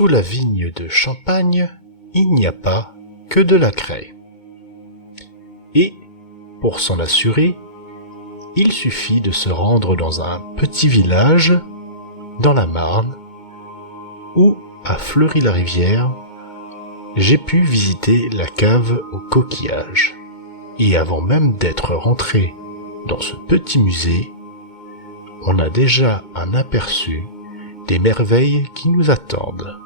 Sous la vigne de Champagne, il n'y a pas que de la craie. Et, pour s'en assurer, il suffit de se rendre dans un petit village, dans la Marne, où, à Fleury-la-Rivière, j'ai pu visiter la cave aux coquillages. Et avant même d'être rentré dans ce petit musée, on a déjà un aperçu des merveilles qui nous attendent.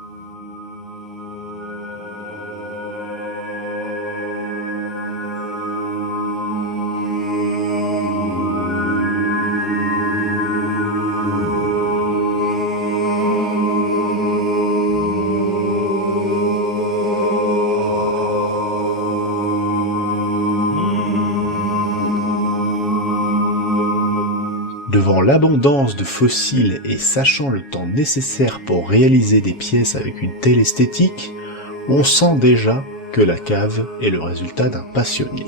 Devant l'abondance de fossiles et sachant le temps nécessaire pour réaliser des pièces avec une telle esthétique, on sent déjà que la cave est le résultat d'un passionné.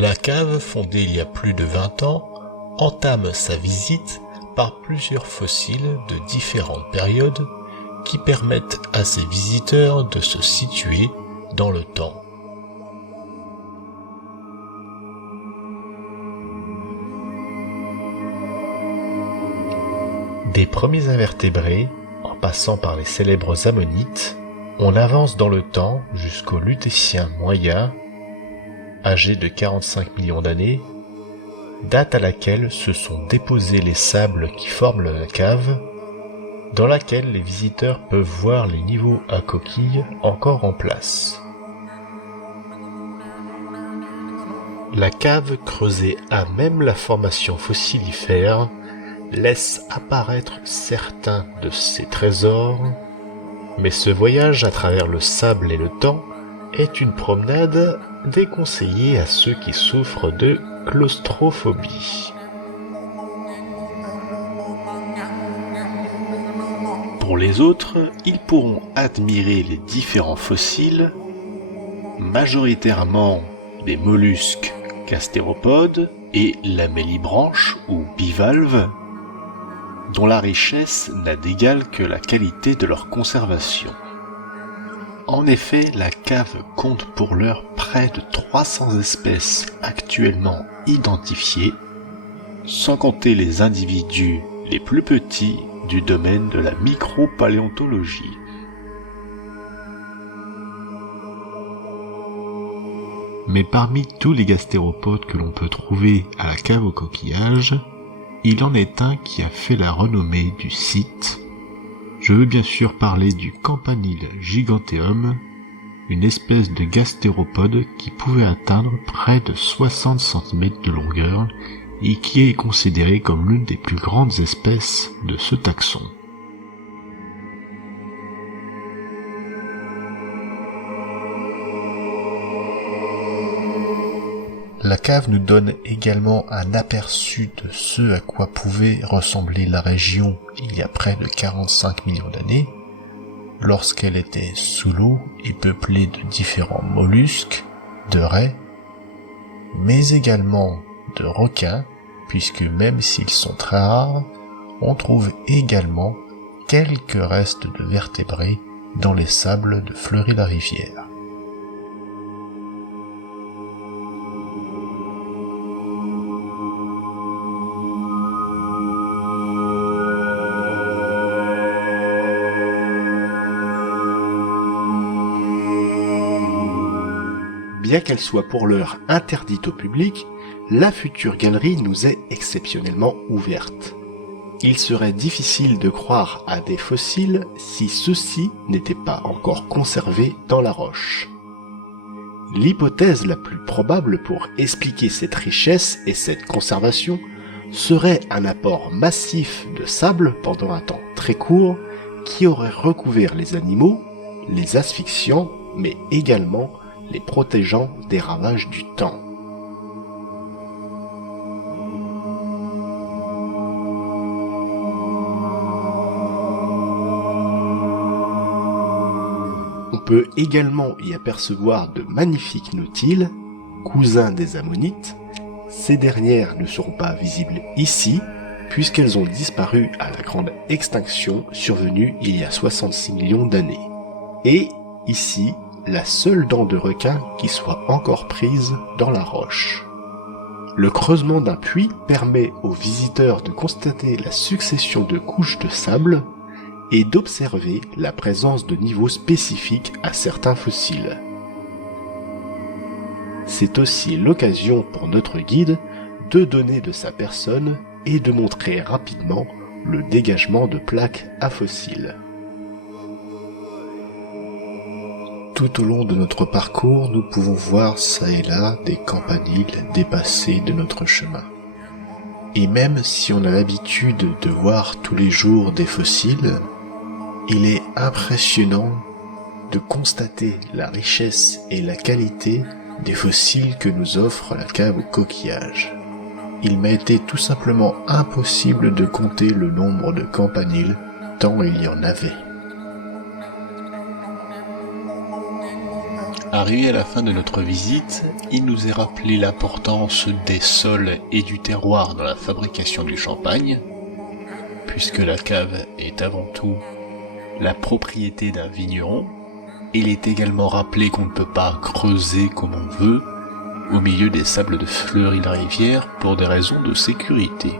La cave, fondée il y a plus de 20 ans, entame sa visite par plusieurs fossiles de différentes périodes qui permettent à ses visiteurs de se situer dans le temps. Des premiers invertébrés, en passant par les célèbres ammonites, on avance dans le temps jusqu'au Lutétien moyen, âgé de 45 millions d'années, date à laquelle se sont déposés les sables qui forment la cave, dans laquelle les visiteurs peuvent voir les niveaux à coquilles encore en place. La cave creusée à même la formation fossilifère laisse apparaître certains de ses trésors, mais ce voyage à travers le sable et le temps est une promenade déconseillée à ceux qui souffrent de claustrophobie. Pour les autres, ils pourront admirer les différents fossiles, majoritairement des mollusques gastéropodes et lamellibranches ou bivalves, dont la richesse n'a d'égal que la qualité de leur conservation. En effet, la cave compte pour l'heure près de 300 espèces actuellement identifiées, sans compter les individus les plus petits du domaine de la micropaléontologie. Mais parmi tous les gastéropodes que l'on peut trouver à la cave aux coquillages, il en est un qui a fait la renommée du site. Je veux bien sûr parler du Campanile giganteum, une espèce de gastéropode qui pouvait atteindre près de 60 cm de longueur et qui est considérée comme l'une des plus grandes espèces de ce taxon. La cave nous donne également un aperçu de ce à quoi pouvait ressembler la région il y a près de 45 millions d'années, lorsqu'elle était sous l'eau et peuplée de différents mollusques, de raies, mais également de requins, puisque même s'ils sont très rares, on trouve également quelques restes de vertébrés dans les sables de Fleury-la-Rivière. Bien qu'elle soit pour l'heure interdite au public, la future galerie nous est exceptionnellement ouverte. Il serait difficile de croire à des fossiles si ceux-ci n'étaient pas encore conservés dans la roche. L'hypothèse la plus probable pour expliquer cette richesse et cette conservation serait un apport massif de sable pendant un temps très court qui aurait recouvert les animaux, les asphyxiant mais également les protégeant des ravages du temps. On peut également y apercevoir de magnifiques nautiles, cousins des ammonites. Ces dernières ne seront pas visibles ici, puisqu'elles ont disparu à la grande extinction survenue il y a 66 millions d'années. Et ici, la seule dent de requin qui soit encore prise dans la roche. Le creusement d'un puits permet aux visiteurs de constater la succession de couches de sable et d'observer la présence de niveaux spécifiques à certains fossiles. C'est aussi l'occasion pour notre guide de donner de sa personne et de montrer rapidement le dégagement de plaques à fossiles. Tout au long de notre parcours, nous pouvons voir çà et là des campaniles dépassés de notre chemin. Et même si on a l'habitude de voir tous les jours des fossiles, il est impressionnant de constater la richesse et la qualité des fossiles que nous offre la cave aux coquillages. Il m'a été tout simplement impossible de compter le nombre de campaniles, tant il y en avait. Arrivé à la fin de notre visite, il nous est rappelé l'importance des sols et du terroir dans la fabrication du champagne, puisque la cave est avant tout la propriété d'un vigneron. Il est également rappelé qu'on ne peut pas creuser comme on veut au milieu des sables de Fleury-la-Rivière pour des raisons de sécurité.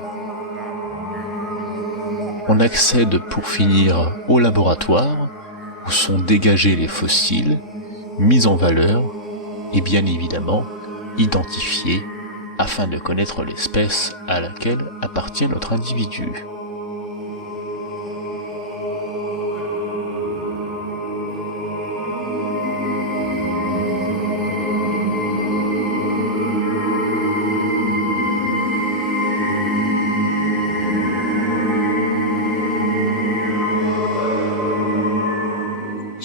On accède pour finir au laboratoire où sont dégagés les fossiles, mis en valeur et bien évidemment identifiés afin de connaître l'espèce à laquelle appartient notre individu.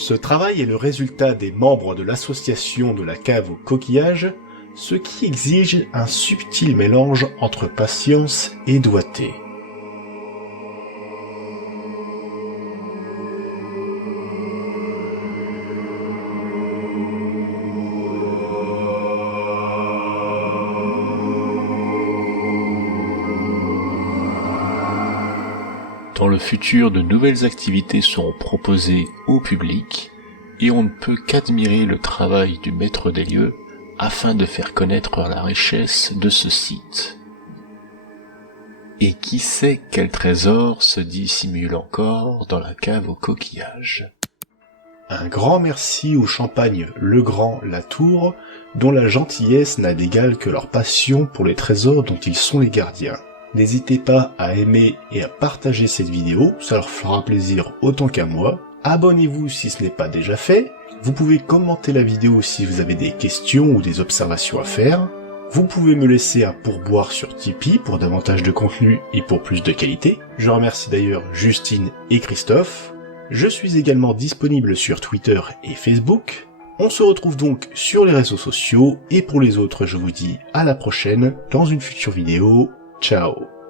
Ce travail est le résultat des membres de l'association de la cave aux coquillages, ce qui exige un subtil mélange entre patience et doigté. Dans le futur, de nouvelles activités seront proposées au public et on ne peut qu'admirer le travail du maître des lieux afin de faire connaître la richesse de ce site. Et qui sait quel trésor se dissimule encore dans la cave aux coquillages. Un grand merci au Champagne Le Grand Latour, dont la gentillesse n'a d'égal que leur passion pour les trésors dont ils sont les gardiens. N'hésitez pas à aimer et à partager cette vidéo, ça leur fera plaisir autant qu'à moi. Abonnez-vous si ce n'est pas déjà fait. Vous pouvez commenter la vidéo si vous avez des questions ou des observations à faire. Vous pouvez me laisser un pourboire sur Tipeee pour davantage de contenu et pour plus de qualité. Je remercie d'ailleurs Justine et Christophe. Je suis également disponible sur Twitter et Facebook. On se retrouve donc sur les réseaux sociaux et pour les autres je vous dis à la prochaine dans une future vidéo. Ciao.